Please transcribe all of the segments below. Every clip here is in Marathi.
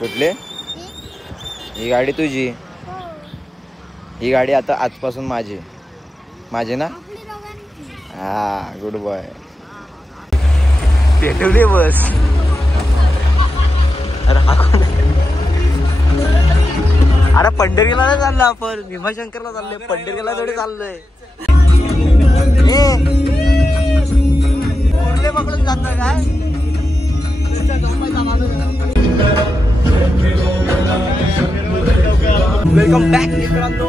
कुठले? ही गाडी तुझी, ही गाडी आता आजपासून माझी ना. हा गुड बॉय. पेटवली बस. अरे हा कोण? अरे पंढरीला नाही चाललो आपण, भीमाशंकरला चाललोय. पंढरीला थोडी चाललोय. पकडून जातोय काय? वेलकम बॅक मित्रांनो.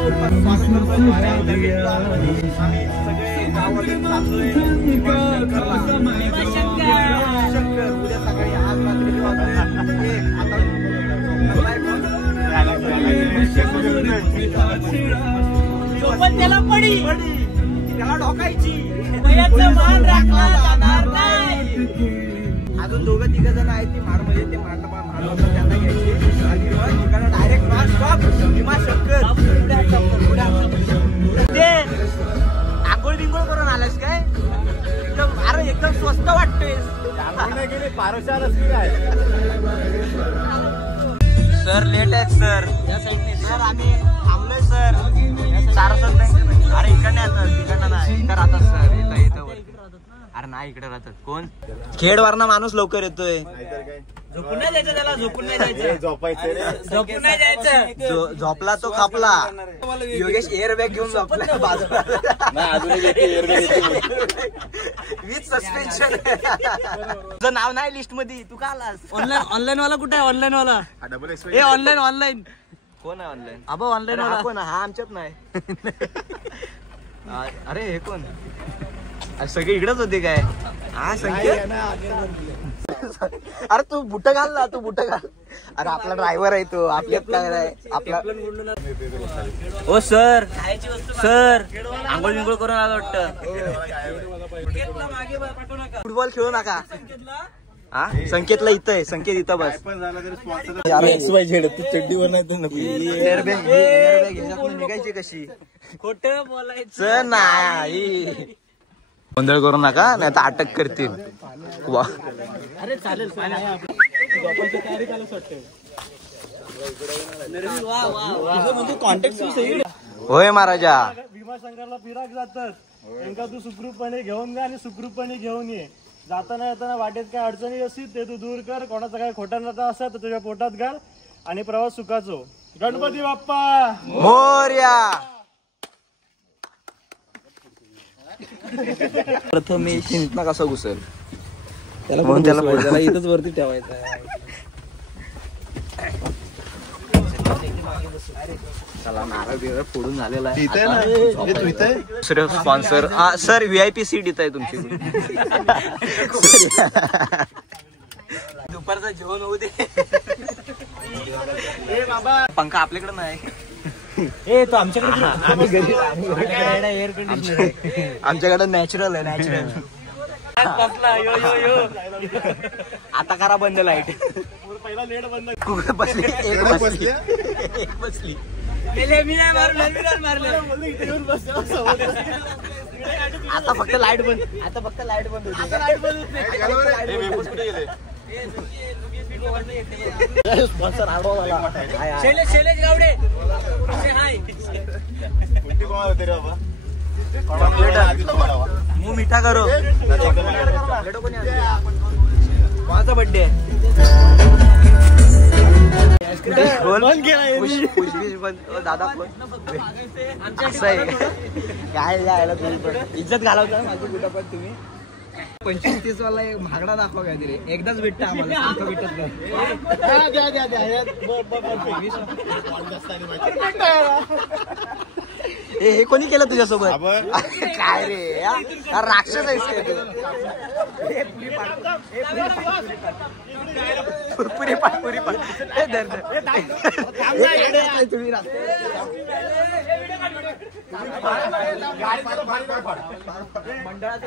उद्या सकाळी आज रात्री त्याला पडी त्याला ढोकायची. अजून दोघं तिघ जण आहेत ती मार म्हणजे ते मारलं त्यांना घ्यायची आणि डायरेक्ट नॉन स्टॉप भीमाशंकर. ते आंघोळ बिंगोळ करून आलास काय? एकदम अरे एकदम स्वस्त वाटतोय. सर लेट आहेत सर. या साईडने सर आम्ही थांबलोय सर. सारसत नाही. अरे इकडे येतात तिकडनं नाही. इकडे राहतात सर. इथं अरे नाही इकडे राहतात. कोण? खेडवरना माणूस लवकर येतोय. झोपून नाही जायचं त्याला. झोपून नाही जायचं. झोपून नाही जायचं. झोपला तो खापला. योगेश एअरबॅग घेऊन झोपला बाजूला. With suspension. तुझं नाव नाही लिस्ट मध्ये. तू का आलास? ऑनलाईन वाला कुठे आहे? ऑनलाईन वाला हे ऑनलाईन कोण आहे? ऑनलाईन अबो ऑनलाईन वाला कोण? हा आमच्यात नाही. अरे हे कोण? सगळे इकडेच होते काय? हा संकेत. अरे तू बुट घाल ना. तू बुट घाल. अरे आपला ड्रायव्हर आहे तो. आपला ओ सर सर आंघोळ बिंघोळ करून आला वाटतं. फुटबॉल खेळू नका. हा संकेतला इथं आहे. संकेत इथं बस. चड्डीवर निघायची कशी? खोट बोलायचं नाही. गोंधळ करू नका नाही तर अटक करतील. वा अरे चालेल. होय महाराजा. भीमाशंकरला फिराक जातात. नेमका तू सुखरूपपणे घेऊन जा आणि सुखरूपपणे घेऊन ये. जाताना येताना वाटेत काय अडचणी असतील ते तू दूर कर. कोणाचा काय खोटा नाता असतात तर तुझ्या पोटात घाल आणि प्रवास सुखाचो. गणपती बाप्पा मोरया. प्रथम चिंतना कसा घुसेल त्याला इथंच वरती ठेवायचं. चला नारळ बिरळ फोडून झालेला आहे. स्पॉन्सर सर VIP सीट इथं आहे तुमची. दुपारचं जेवण होऊ दे. पंखा आपल्याकडे नाही. तो आमच्याकडे एअर कंडिशनर. आमच्याकडे नॅचरल आहे. नॅचरल. आता करा बंद लाईट. पहिला लेट बंद. बसली एक बसली. आता फक्त लाईट बंद. आता फक्त लाईट बंद होती. स्पॉन्सर शैलेश गावडे. मुंह मीठा करो. कोणाचा बर्थडे आहे? दादा कोण? असं आहे काय जायला तुम्ही पण इज्जत घालवता माझी कुठं पण तुम्ही. 25-30 वाला एक महागडा दाखवा काहीतरी. एकदाच भेटतं आम्हाला. भेटत नाही. हे कोणी केलं तुझ्यासोबत? काय रे राक्षस आहेस काय तू? पुरी पाठ तुम्ही मंडळाचं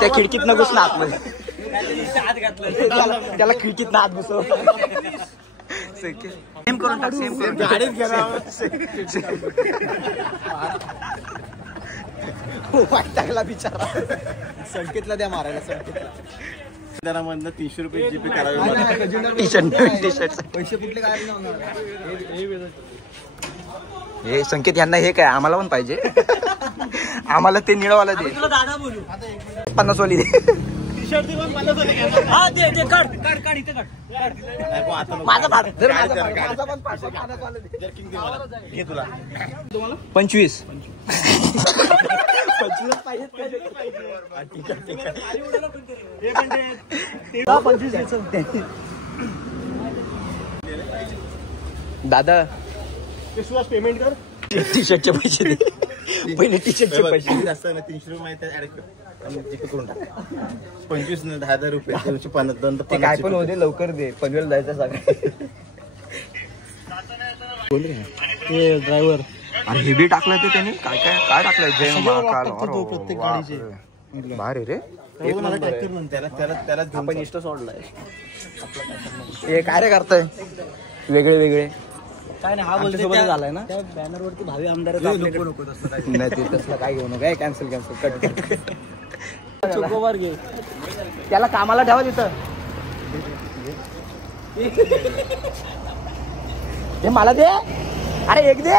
त्या खिडकीत न घुसला आतमध्ये. त्याला खिडकीत ना आत घुसव. सेम करून टाक, सेम करून टाकला बिचारा. संकेतला द्या मारायला. संकेतला मधनं 300 रुपये जीपे करावे. टी शर्ट पैसे कुठले काय हे संकेत यांना हे काय आम्हाला पण पाहिजे. आम्हाला ते निळवाला दे. दादा बोलू 50 वाली दे. माझा भाग जर माझा पण 25 दादा पेमेंट कर. टी शर्टचे पैसे दे. पहिले टी शर्टचे पैसे 300 रुपये जीपे करून टाक. 25 न 10,000 रुपये 250. ते काय पण होते लवकर दे. पनवेल जायचं सांग. ते ड्रायव्हर अरे हे बी टाकलंय ते त्यांनी. काय काय काय टाकलंय जय महाकाल. प्रत्येक गाडीचे भारी रे. त्याला आपण इष्ट सोडलाय. हे काय रे करताय वेगळे वेगळे. काय नाही. हा बोलतो झालाय ना त्या बॅनर वरती भावी आमदार नाही ते तसलं काय घेऊ नका. Cancel cut. चोकोबार घे. त्याला कामाला ठेवा तिथं. हे मला दे. अरे एक दे.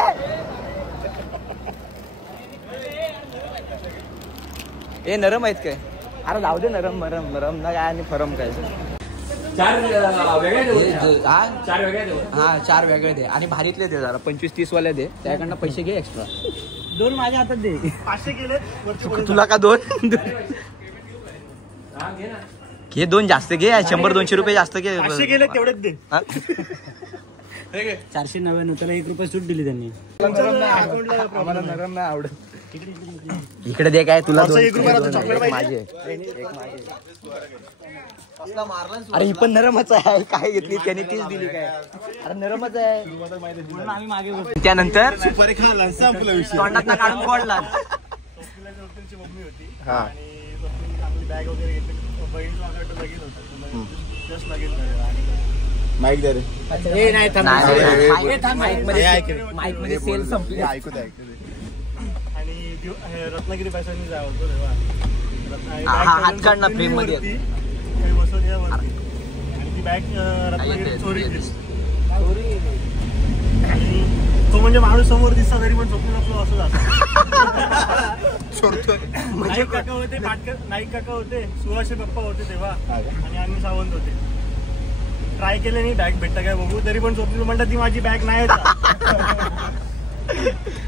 हे नरम आहेत काय. अरे जाऊ दे. नरम नरम नरम ना काय आणि फरम काय. 4 वेगळे हा 4 वेगळे दे. आणि भारीतले दे जरा 25-30 वाले दे. त्याकडनं पैसे घे एक्स्ट्रा. 2 माझ्या हातात दे. 500 गेले. तुला का 2 घे. 2 जास्त घे. 100-200 रुपये जास्त घे. 500 गेले तेवढेच दे. 499 त्याला 1 रुपये सूट दिली त्यांनी. आम्हाला नरम नाही आवडत. इकडे दे. काय तुला 2 1 रुपये माझे. अरे ही पण नरमच आहे. काय घेतली त्याने तीच दिली काय. अरे नरमच आहे. आम्ही मागे बसतो. त्यानंतर संपला विषय. तोंडात काढून कोडला. मम्मी होती हा आणि चांगली बॅग वगैरे घेतली. बघितलं होतं जस्ट लगेच माईक दे रे. माईक मध्ये सेल संपली. ऐकू दे. आणि रत्नागिरी पॅसेंजर जावं होतो तेव्हा. हात काढ ना फ्रेम मध्ये. काही बसवली वरती आणि ती बॅग रत्नागिरी चोरी आणि तो म्हणजे माणूस समोर दिसता तरी पण झोपून आपलं असं जातो. नाईक काका होते. नाईक काका होते. सुहाशे पप्पा होते तेव्हा आणि आम्ही सावंत होते. ट्राय केले नाही बॅग भेटता काय बघू तरी पण झोपली. म्हणतात ती माझी बॅग नाही.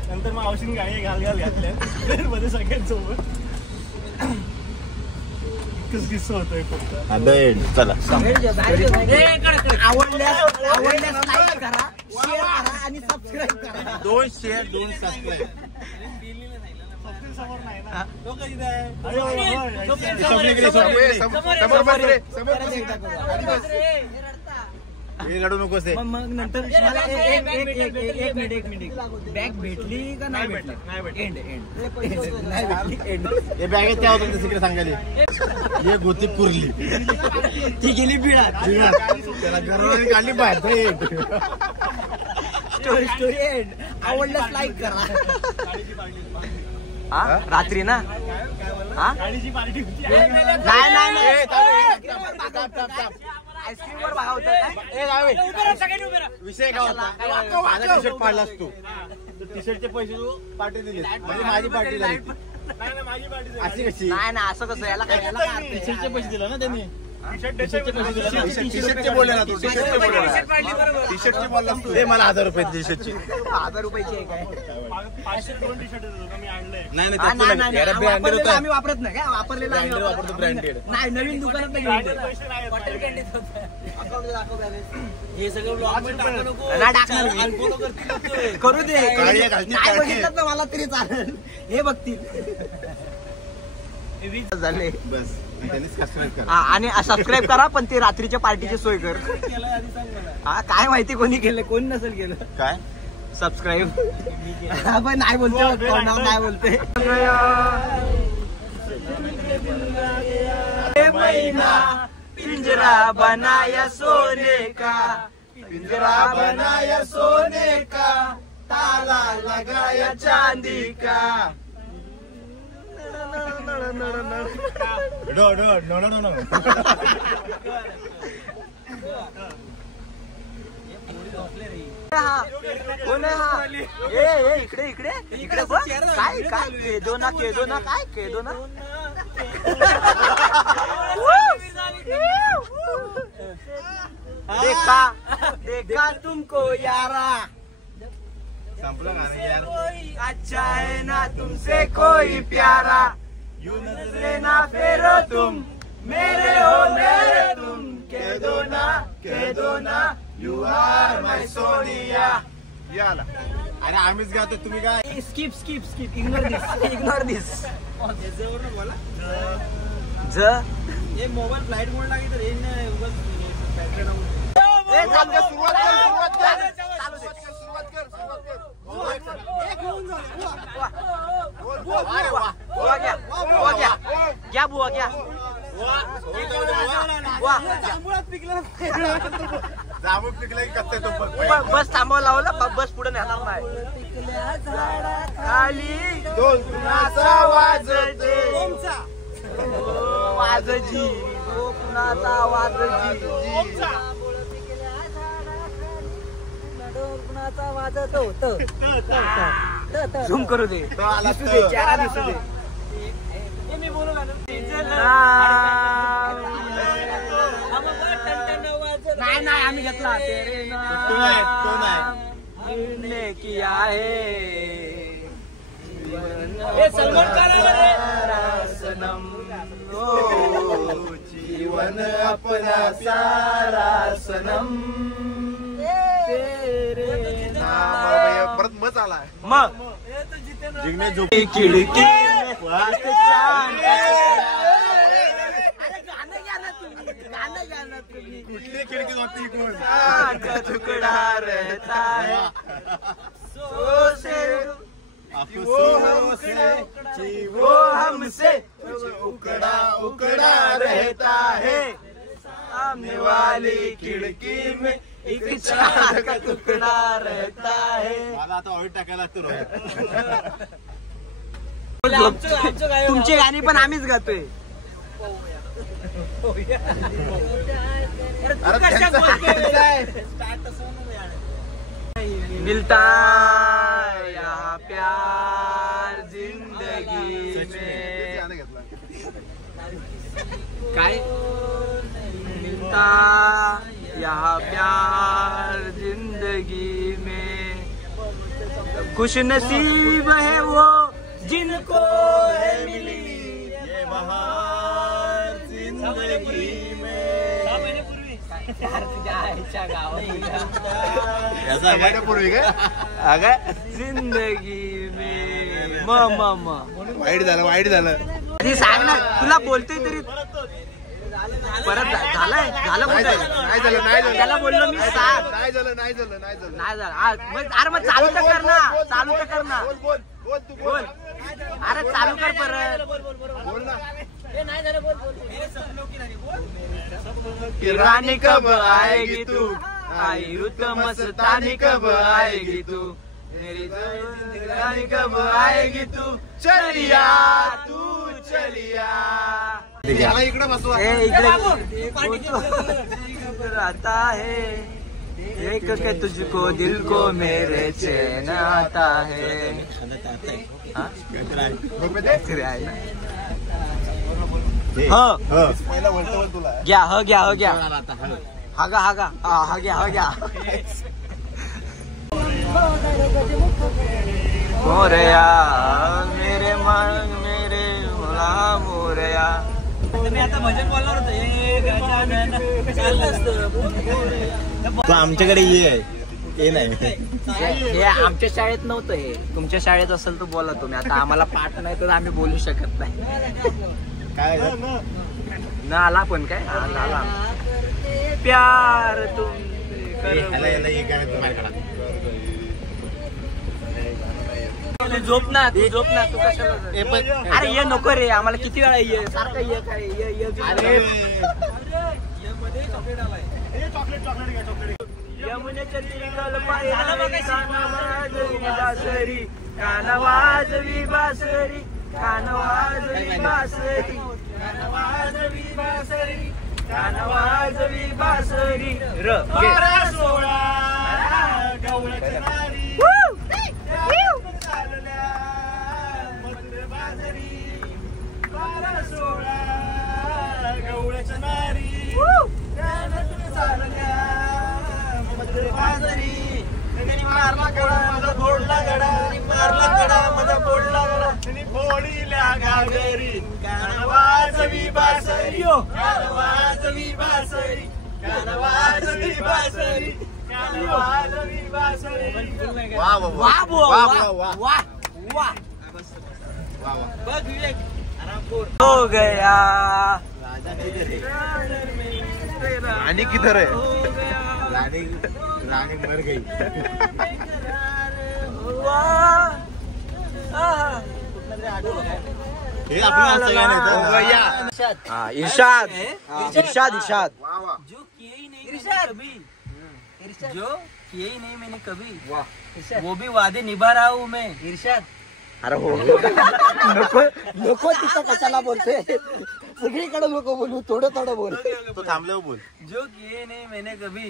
नंतर मग औषधी गाडी घाल घातल्या मध्ये सगळ्यांसोबत. किस्सा होतोय फक्त. चला आवडल्यास लाईक करा, शेअर करा आणि सबस्क्राईब करा. 2 शेअर 2 सबस्क्राईब. समोर नाही ना. लढू नकोस. मग नंतर एक मिनिट बॅग भेटली का नाही भेटली. हे बॅगेत काय होतं तिकडे सांगायला. हे गोती पुरली ती गेली बिळात. त्याला घरावर काढली बाहेर. Story end. आवडल्यास लाईक करा. रात्री ना. गाडीची पार्टी होती. आईस्क्रीम वर बघा विषय काय होता. माझा टी शर्ट पाडलास तू. टी शर्टचे पैसे तू पार्टी दिली म्हणजे माझी पार्टी झाली. माझी पार्टी अशी कशी. नाही ना असं कसं. याला काय टी शर्टचे पैसे दिले ना त्यांनी. टी शर्टचे बोलले ना तू. टी शर्टचे बोललास तू. मला 1000 रुपये टी शर्टची. 1000 रुपयाची आहे काय. 500 2 टी शर्ट देतो मी आणलंय. आम्ही वापरत नाही काय. वापरलेला आम्ही वापरतो. ब्रँडेड नाही. नवीन दुकानात नाही घेऊन पैसे नाही हॉटेल कॅन्टीन हे सगळं ब्लॉग मध्ये टाकू नको. अनफॉलो करतील. करू दे. नाही बघितलं तर मला तरी चालेल. हे बघतील झाले बस. आणि सबस्क्राईब करा. पण ते रात्रीच्या पार्टीची सोय कर. काय माहिती कोणी केलं कोणी नसेल केलं. काय सबस्क्राईब पण नाही बोलते. नाही बोलते. महिना पिंजरा बनाया सोने का पिंजरा बनाया सोने का, ताला लगाया चांदी का. कोण आहे हा? ए इकडे इकडे इकडे बघ. काय काय केदो ना काय केदो ना. देखा तुमको यारा. संपलं ना यार. अच्छा है ना तुमसे कोई प्यारा, यूं नजरे ना फेरो तुम, मेरे हो मेरे तुम. कह दो ना यू आर माय सोनिया. याला अरे आम्हीच गातो, तुम्ही काय. स्किप इग्नोर दिस. बोला ज हे मोबाईल फ्लाईट मोड लागेल तर हे नाही उगाच क्या बुआ क्या जांभूळ पिकलं की कसं तो बस थांबवा लावला. बस पुढे नेणार नाही. खाली कुणाचा वाजजे वाजजी, कुणाचा वाजजी. कुणाचा वाजत होत. झूम करू दे, दिसू दे, चेहरा दिसू दे. मी बोलू का नाही आम्ही घेतला. तेरे ने किया है सलमान खान सनम. जीवन अपना सारा सनम. परत मत आला मग जिंकणे खिडकी कुठली खिडकी होती कोण का टुकड़ा रहता है वो हमसे उकड़ा रहता है. सामने वाली खिड़की में एक चांद का टुकड़ा रहता है. मला आता ऑइल टाकायला लागतो. तुमची गाणी पण आम्हीच गातोय. मिलता यहाँ प्यार जिंदगी में. काय मिलता यहाँ प्यार जिंदगी में. खुश नसीब है वो जिनको है मिली ये बहार जिंदगी में. पूर्वी काय अगं जिंदगी में वाईट झालं आधी सांग ना. तुला बोलतोय तरी परत झालं बोलतोय. नाही झालं त्याला बोललो मी साथ. नाही झालं नाही झालं. अरे मग चालू तर कर ना. बोल. अरे चालू कर परत. बोल ना. रानी कब आएगी तू, आई रुत मस्तानी कब आएगी तू, मेरी रानी कब आएगी तू, चलिया तू चलिया. इकडे बसवा. आता है एक के तुझको दिल को मेरे चैन आता है. पहिला बोलतो तुला घ्या हागा मोरया मेरे मन मेरे मुला मोरया. मी आता भजन बोलणार होतो. आमच्याकडे ये नाही. हे आमच्या शाळेत नव्हतं. हे तुमच्या शाळेत असेल तर बोला तुम्ही. आता आम्हाला पाठ नाही तर आम्ही बोलू शकत नाही. काय ना आला पण काय आला प्यार तुम झोप ना तू कशाला. अरे ये नको रे आम्हाला किती वेळा ये सारखं ये काय ये. यमुनेच्या तीराला पायरी काना वाजवी बासरी काना वाजवी बासरी काना वाजवी बासरी काना वाजवी बासरी काना वाजवी बासरी र सोळा गवळ्याच्या नारी चालल्या मधुर बाजरी 12-16 गवळ्याच्या नारी चालल्या मधुर बाजरी मारला कडा माझा फोडला गडा मारला कडा माझा फोडला गडा आणि फोडील्या घागरी काना वाजवी बासरी काना वाजवी बासरी काना वाजवी बासरी काना वाजवी बासरी वा वा वा वा वा वा बघ विवेक हो गया रानी किधर है? रानी रानी मर गई. हे आपलं असं काय नाही. इरशाद इरशाद इरशाद जो किए ही नहीं मैंने कभी जो किए ही नहीं मैंने कभी वो भी वादे निभा रहा हूँ मैं. इरशाद अरे हो नको नको तिथं कशाला बोलते सगळीकडे नको बोलू थोडं थोडं बोल तो थांबल्यावर बोल. जो किए नहीं मैंने कभी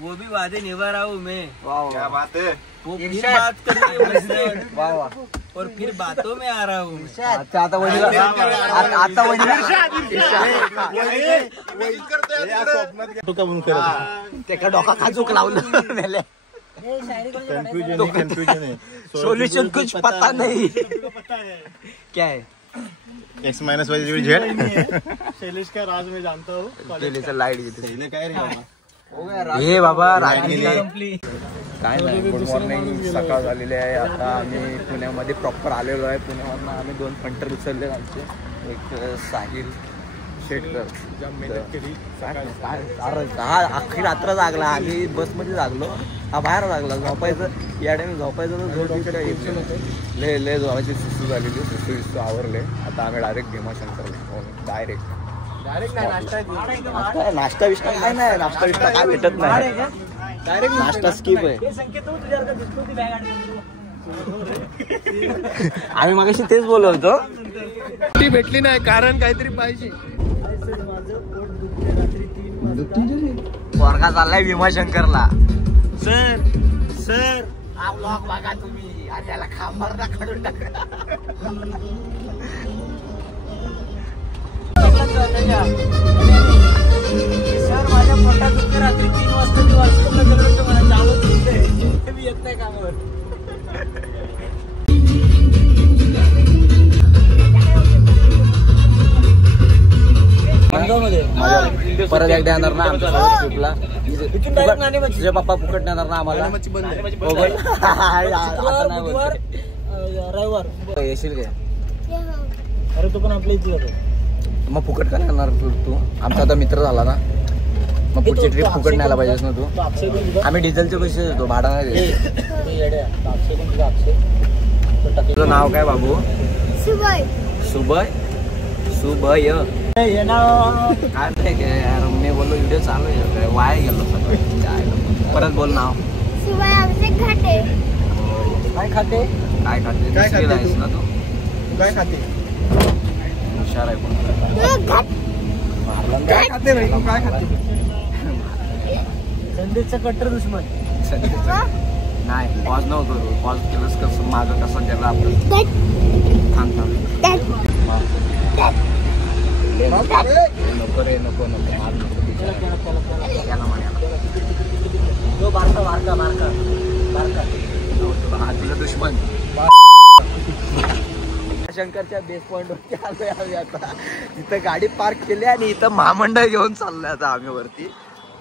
वो भी वादे निभा रहा हूँ मैं. क्या बात है. वो फिर बात करेंगे मुझसे वाह वाह और फिर बातों में आ रहा हूँ. अच्छा आता वहिनीला आता वहिनीला तो का म्हणून करत ते का डोका खाजूक लावलं मेले कन्फ्युजन है. सोल्यूशन कुछ पता नहीं क्या है X minus Y Z. Shailesh का राज मैं जानता हूँ. दिल्लीचं लाईट घेते इने काय रे बाबा. हे बाबा रागिनी. काय नाही गुड मॉर्निंग सकाळ झालेली आहे. आता आम्ही पुण्यामध्ये प्रॉपर आलेलो आहे. पुण्यावरनं आम्ही 2 फंटर उचलले आमचे. एक साहिल शेटकर काय अख्खी रात्र जागला. आम्ही बसमध्ये जागलो हा बाहेर जागला. झोपायचं या टाइम झोपायचं तर झोप लय लय झोपायची सुसू झालेली. सुसू आवरले. आता आम्ही डायरेक्ट भीमाशंकरला डायरेक्ट नाश्ता विष्टा काय नाही. नाश्ता विष्टा काय भेटत नाही. डायरेक्ट नाश्ता स्किप आहे. आम्ही मागाशी तेच बोलत होतो. ती भेटली नाही कारण काहीतरी पाहिजे. वर्गा चाललाय भीमाशंकरला. सर सर बघा तुम्ही त्याला खांबार काढून टाका. सर माझ्या पोटात दुखते. रात्री 3 वाजता मी वॉशरूमला गेलो होतो. मला जावं दुखते. मी येत नाही कामावर. परत एकदा येणार ना आमच्या ट्रिपला. तुझे पप्पा फुकट नेणार ना आम्हाला. रविवार येशील काय. अरे तू पण आपल्या इथे जातो. मग फुकट का येणार तू. आमचा आता मित्र झाला ना मग पुढची ट्रिप फुकट न्यायला पाहिजेस ना तू. आम्ही डिझेलचे पैसे देतो भाडा नाही देत. तुझं नाव काय बाबू. सुबय सुबय काय नाही काय यार. मी बोललो व्हिडिओ चालू आहे वाया गेलो सगळं. परत बोल नाव. काय खाते. काय खाते बिस्किट आहेस ना तू. काय खाते. हुशार आहे पण काय खाते रे तू. काय खाते. संदेशचा कट्टर दुश्मन. नाही पॉज नव्हतो करू. पॉज केलंस कसं मागं कसं केलं आपण. थांब नको रे नको नको मार नको. याला म्हणाला जो बारका बारका बारका बारका हा तुझा दुश्मन. शंकरच्या बेस पॉइंट वरती आलोय आम्ही आता. इथं गाडी पार्क केली आणि इथं महामंडळ घेऊन चाललोय आता आम्ही वरती.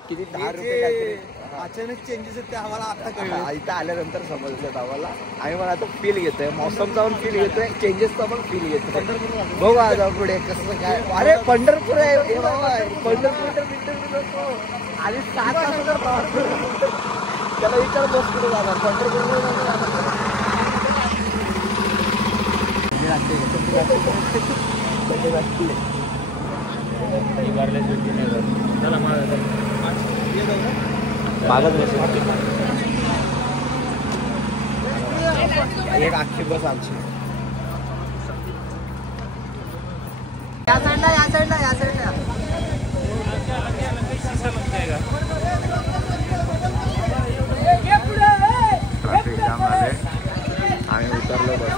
किती 10 रुपये काहीतरी अचानक चेंजेस आहेत ते आम्हाला आता कळलं. इथं आल्यानंतर समजलं आम्हाला. आम्ही मला आता फील घेतोय. मौसमचा पण फील घेतोय. चेंजेसचा पण फील घेतोय. बघू आता पुढे कसं काय. अरे पंढरपूर आहे हे बाबा. पंढरपूर नको आणि 7 तास त्याला विचार बस कुठे जाणार. पंढरपूर मागच एक आखी बस आमची. या साईडला या साईडला या साईडला. ट्रॅफिक जाम झाले. आम्ही उतरलो बस.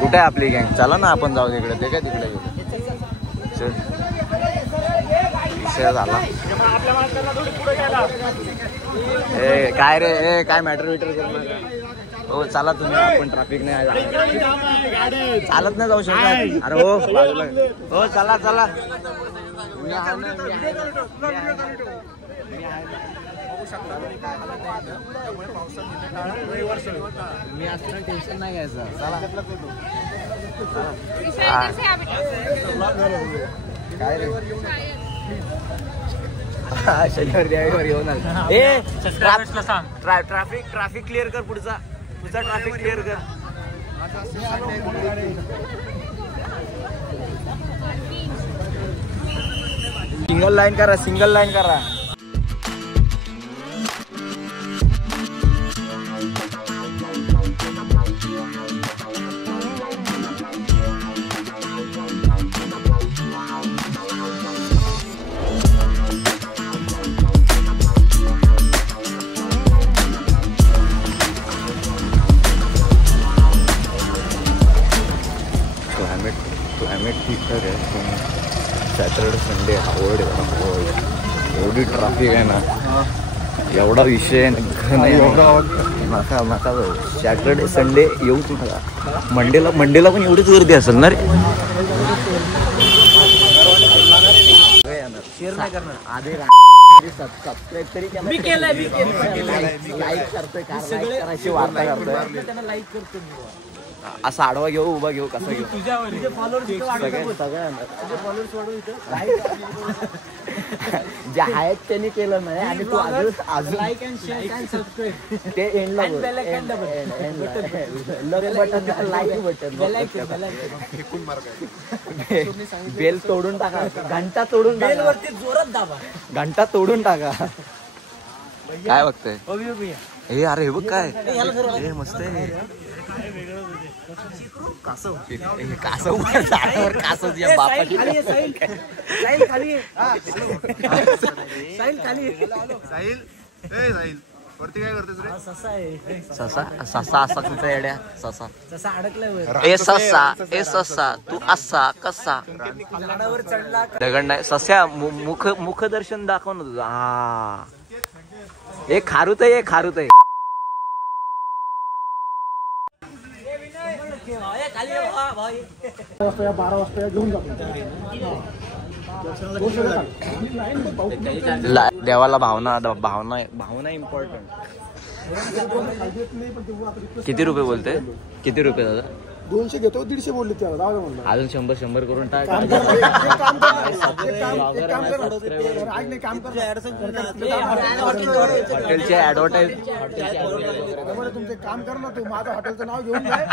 कुठे आहे आपली गँग? चला ना आपण जाऊ तिकडे. ते काय तिकडे गेलो. विषय झाला. ए काय रे, ए काय मॅटर विटर करू नका. हो चला तुम्ही, आपण ट्रॅफिक नाही चालत नाही जाऊ शकत. अरे हो बाजूला. हो चला चला. मी असं टेन्शन नाही घ्यायचं. चला काय रे शनिवारी रविवारी येऊन आला. ए ट्रॅफिक क्लिअर कर. पुढचा ट्रॅफिक क्लिअर कर. सिंगल लाईन करा, सिंगल लाईन करा. क्लायमेट ठीक ठाक आहे, पण सॅटरडे संडे आवड एवढी ट्रॅफिक आहे ना. एवढा विषय नाही नका नका जाऊ. सॅटरडे संडे येऊच नका. मंडेला पण एवढीच गर्दी असेल ना रे. शेअर नाही करणार आधी सबस्क्राईब तरी मी केलंय लाईक करतोय, करायची वार्ता करतोय. त्यांना लाईक करतो. असा आडवा घेऊ उभा घेऊ कसा घेऊ तुझे फॉलोअर्स जे आहेत त्यांनी केलं नाही. आणि तू अजून like and share and subscribe ते एंडला बटन, लाईक बटन, बेल तोडून टाका. घंटा तोडून टाका. बेलवरती जोरात दाबा. घंटा तोडून टाका. काय बघतोय हे? अरे हे बघ काय हे मस्त आहे. कासव झाडावर कासव तुझ्या बापाची. वरती काय करतेस रे? ससा असा तुझा येड्या. ससा अडकलाय. ए ससा तू असा कसा दगड नाही. सस्या मुख दर्शन दाखव ना तुझं. हा एक खारुत आहे, एक खारुत आहे. वाजता 12 वाजता घेऊन जातो. देवाला भावना इम्पॉर्टंट. किती रुपये बोलते? किती रुपये दादा? 200 घेतो, 150 बोलले त्याला. जाऊ दे म्हणलं. अजून 100 करून टाक. हॉटेलची ऍडव्हर्टाईज. तुमचे काम कर ना. तू माझं हॉटेलचं नाव घेऊन जाय,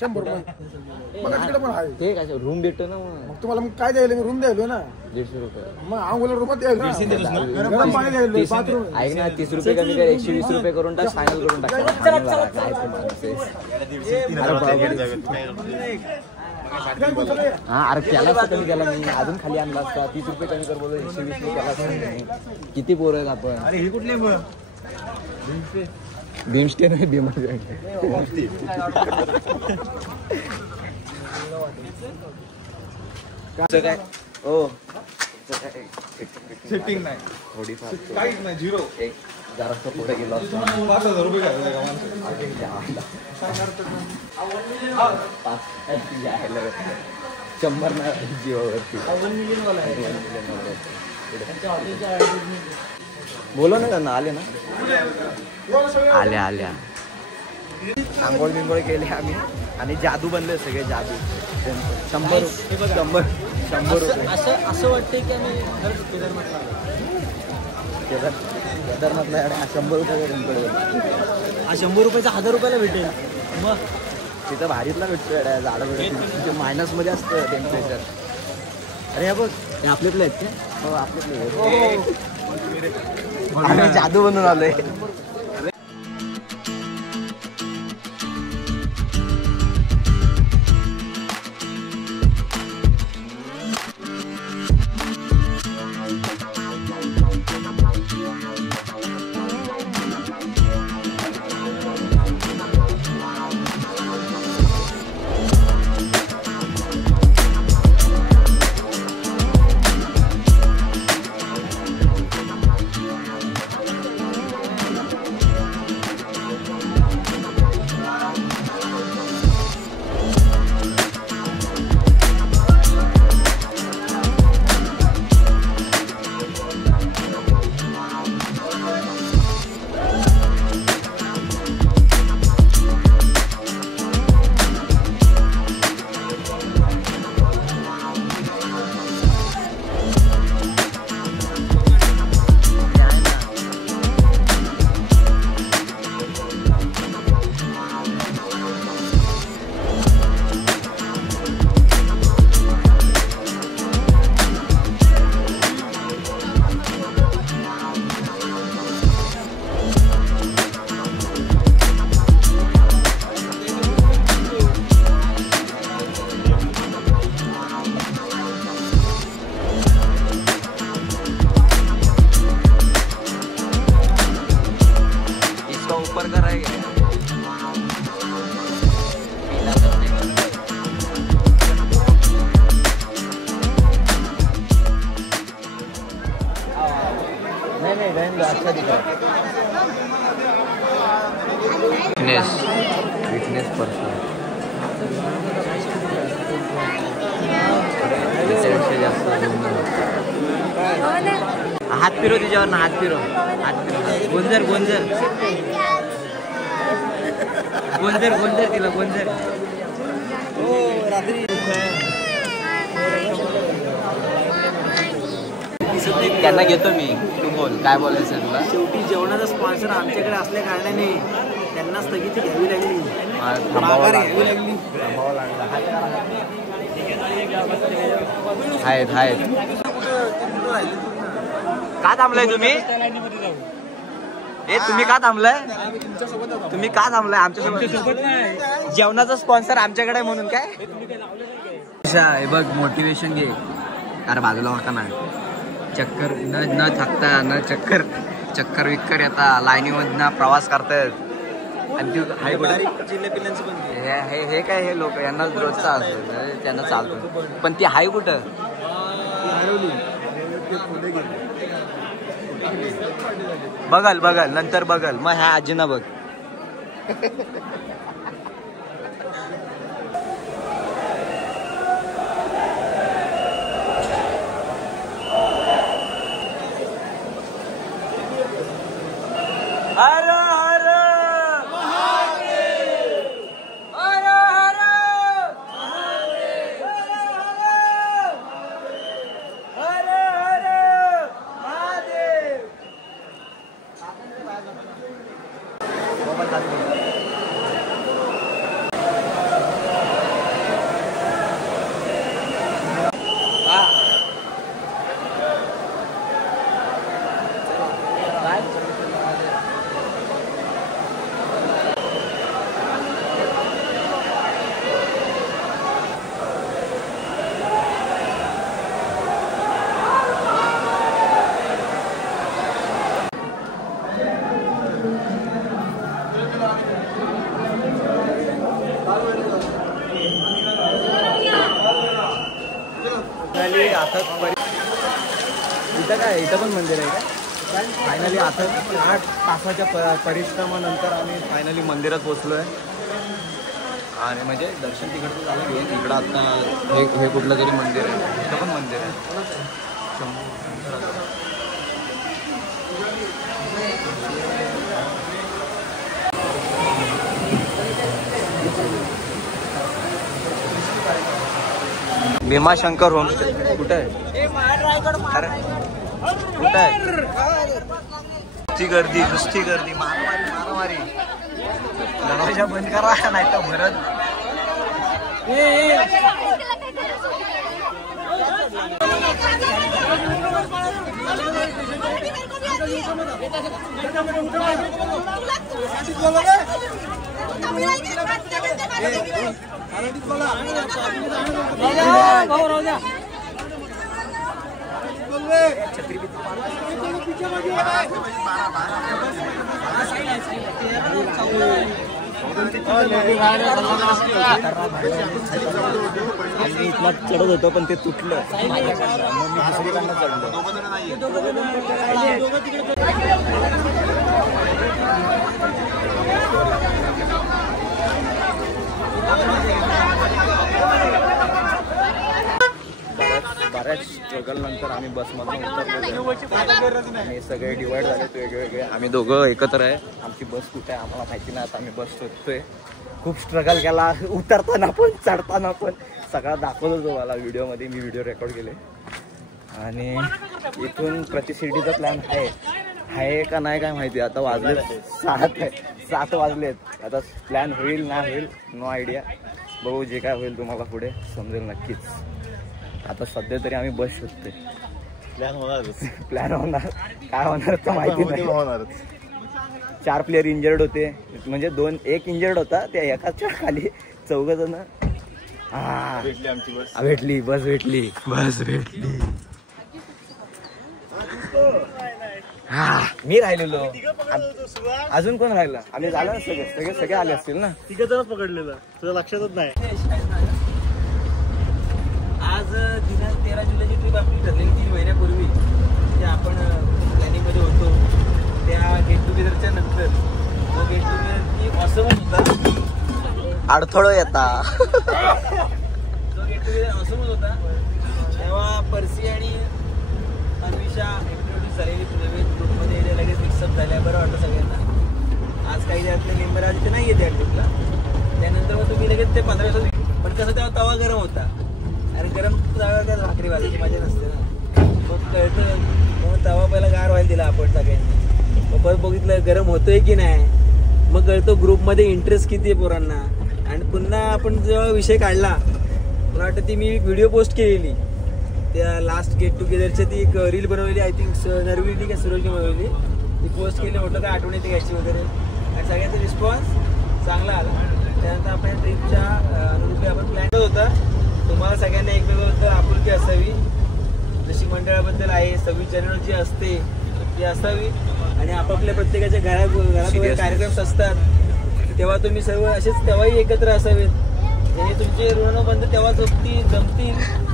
100 रुपये. मग तिकडे पण आहे. ठीक आहे, रूम भेटतो ना. मग तुम्हाला काय द्यायला? मी रूम द्यायलो ना. 150 रुपये. मग आंघोळीला रूमात द्यायला गरम पाणी द्यायलो. बाथरूम ऐक ना, 30 रुपये कमी कर. 120 रुपये करून टाक. फायनल करून टाक. हा अरे केला असता कमी केला मी. अजून खाली आणला असता. 30 रुपये कमी कर बोलतो. 120 केला असता. किती पोरं आहेत आपण? अरे हे कुठले मग? बीमस्टे नाही, बीमा काय हो सेटिंग नाही, थोडीफार काहीच नाही, झिरो. एक जरासं पुढे गेलो असतो. 5,000 रुपये घातले का माणसं? 100 नाही जीवावरती. बोलो ना त्यांना. आले ना, आल्या आंघोळ बिंगोळ केले आम्ही. आणि जादू बनले सगळे. जादू 100 रुपये. असं वाटतंय की आम्ही केदारनाथला 100 रुपये गणपती. 100 रुपयाचा 1000 रुपयाला भेटेल. मग तिथं भारीतला भेटतो. झाडं भेटतो. मायनस मध्ये असतं टेम्परेचर. अरे हे बघ, हे आपल्यातले आहेत ते. आम्ही जादू बनून आलोय. ऊपर का रहेगा नहीं रहने दो, अच्छा दिख रहा है. विटनेस पर्सन हात फिरव तिच्यावर ना, हात फिरव. गोंजर गोंजर गोंजर गोंजर तिला गोंजर. हो रात्री त्यांना घेतो मी. तू बोल काय बोलायचं तुला. शेवटी जेवणाचा स्पॉन्सर आमच्याकडे असल्या कारणाने त्यांना स्थगिती घ्यावी लागली. आहेत का थांबलाय तुम्ही. ए तुम्ही का थांबलाय. तुम्ही का थांबलाय आमच्यासोबत. जेवणाचा स्पॉन्सर आमच्याकडे आहे म्हणून काय. हे बघ मोटिवेशन घे. अरे बाजूला होता ना. चक्कर न थकता न चक्कर विक्कर येता लाईनीमधनं प्रवास करतायत. आणि तू हाय कुठे हे काय हे लोक यांना रोजचा असतो त्यांना चालतो. पण ती हाय कुठं. बघल नंतर बघल. मग ह्या आजीना बघ. इथं काय इथं पण मंदिर आहे का. फायनली आता 8 तासाच्या परिश्रमानंतर आम्ही फायनली मंदिरात पोचलो आहे. आणि म्हणजे दर्शन तिकडचं झालं की इकडं आता हे कुठलं तरी मंदिर आहे. इथं पण मंदिर आहे. भीमाशंकर होमस्टे कुठं आहे. कुठं आहे. नुसती गर्दी मारामारी. दरवाजा बंद करा नाही तर भरत. आम्ही इथला चढत होतो पण ते तुटलं, मग मी दुसरीकडनं चढलो. बऱ्याच स्ट्रगल नंतर आम्ही बसमधून उतरलो आणि सगळे डिवाइड झाले वेगवेगळे. आम्ही दोघं एकत्र आहे. आमची बस कुठे आहे आम्हाला माहिती नाही. आता आम्ही बस शोधतोय. खूप स्ट्रगल केला, उतरताना पण चढताना पण. सगळा दाखवतो तुम्हाला व्हिडिओमध्ये. मी व्हिडिओ रेकॉर्ड केले. आणि इथून प्रतिसिटीचा प्लॅन आहे का नाही काय माहिती. आता वाजले 7 वाजलेत. आता प्लॅन होईल ना होईल नो आयडिया. बघू, जे काय होईल तुम्हाला पुढे समजेल नक्कीच. आता सध्या तरी आम्ही बस शोधतोय. प्लॅन होणार काय होणार तर माहिती नाही. 4 प्लेयर इंजर्ड होते, म्हणजे 1 इंजर्ड होता. त्या एकाच्या खाली 4 जण. भेटली बस भेटली. मी राहिलेलो. अजून कोण राहिलं? आम्ही झालं सगळे आले असतील ना. 3 जणच पकडलेलं, तुझ्या लक्षातच नाही. आज दिनांक 13 जुलैची ट्रिप आपली ठरलेली 3 महिन्यापूर्वी. जे आपण प्लॅनिंग मध्ये होतो त्या गेट टुगेदरच्या नंतर. तो गेट टुगेदर ऑसमच होता. अडथळो येता. तो गेट टुगेदर ऑसमच होता. तेव्हा पर्सी आणि अन्विषा ऍक्टिव्हिटीज झालेली नवीन ग्रुपमध्ये लगेच मिक्सअप झाल्या. बरं वाटतं सगळ्यांना. आज काही त्यातले मेंबर आज ते नाही येते या ट्रिपला. त्यानंतर मग तुम्ही लगेच ते 15 दिवस. पण कसं तेव्हा तवा गरम होता आणि गरम त्यात भाकरी भाजायची मजा नसते ना. मग कळतं. मग तवा पहिला गार व्हायला दिला आपण सगळ्यांनी. मग परत बघितलं गरम होतोय की नाही. मग कळतो ग्रुपमध्ये इंटरेस्ट किती आहे पोरांना. आणि पुन्हा आपण जेव्हा विषय काढला, मला वाटतं ती मी एक व्हिडिओ पोस्ट केलेली त्या लास्ट गेट टुगेदरच्या. ती एक रील बनवलेली, आय थिंक नरवीली का सुरजने बनवलेली. ती पोस्ट केली. म्हटलं काय आठवण येते घ्यायची वगैरे. आणि सगळ्यांचा रिस्पॉन्स चांगला आला. त्यानंतर आपण ट्रिपच्या अनुरूपी आपण प्लॅन करत होता. तुम्हाला सगळ्यांना एकमेकांबद्दल आपुलकी असावी, जशी मंडळाबद्दल आहे. 26 जानेवारी जी असते ती असावी. आणि आपापल्या प्रत्येकाच्या घरात कार्यक्रम असतात तेव्हा तुम्ही सर्व असेच तेव्हाही एकत्र असावेत. म्हणजे तुमचे ऋणबंध तेव्हा जमतील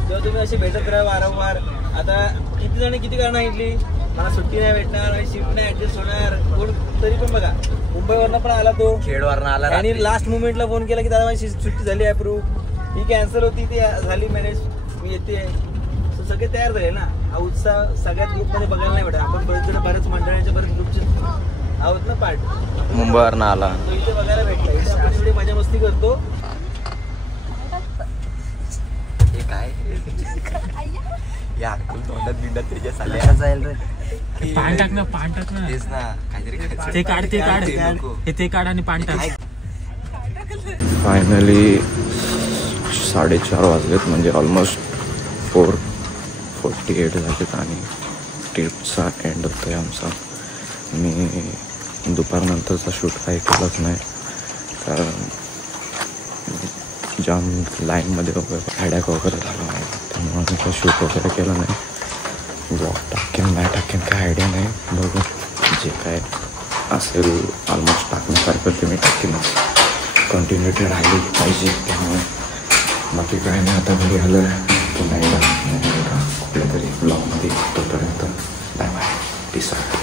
तेव्हा तुम्ही असे भेटत राहा वारंवार. आता किती जण किती कारणं ऐकली, मला सुट्टी नाही भेटणार आणि शिफ्ट नाही ऍडजस्ट होणार. कोण तरी पण बघा, मुंबईवरनं पण आला तो, खेडवरनं आला आणि लास्ट मुमेंटला फोन केला की दादा माझी सुट्टी झाली अप्रूव्ह. ही कॅन्सल होती, ती झाली मॅनेज, मी येते. सगळे तयार झाले ना. हा उत्साह सगळ्यात ग्रुपमध्ये बघायला नाही भेटत. आपण बऱ्याच मंडळांच्या बऱ्याच ग्रुपचे आहोत ना पार्ट. मुंबईवरनं आला तो इथे बघायला भेटला. इथे आपण थोडी मजा मस्ती करतो. हे काय या तोंडात बिंडात त्याच्या साल्या जाईल रे. पान टाक ना तेच ना, काहीतरी ते काढ ते काढ आणि पान टाक. फायनली 4:30 वाजलेत, म्हणजे ऑलमोस्ट 4:48 झालेत आणि ट्रिपचा एंड होतोय आमचा. मी दुपारनंतरचा शूट काही केलंच नाही, कारण जाम लाईनमध्ये वगैरे हॅडॅक वगैरे झाला आहे. त्यामुळे मी काही शूट वगैरे केलं नाही. ब्लॉग टाकेन नाही टाकेन काय आयडिया नाही. बघू, जे काय असेल ऑलमोस्ट टाकण्यासारखं ते मी टाकेनच. कंटिन्युटी राहिली पाहिजे, त्यामुळे बाकी काय नाही. आता घरी आलं पुन्हा एकदा कुठल्या तरी ब्लॉगमध्ये. तोपर्यंत बाय बाय, पीस आउट.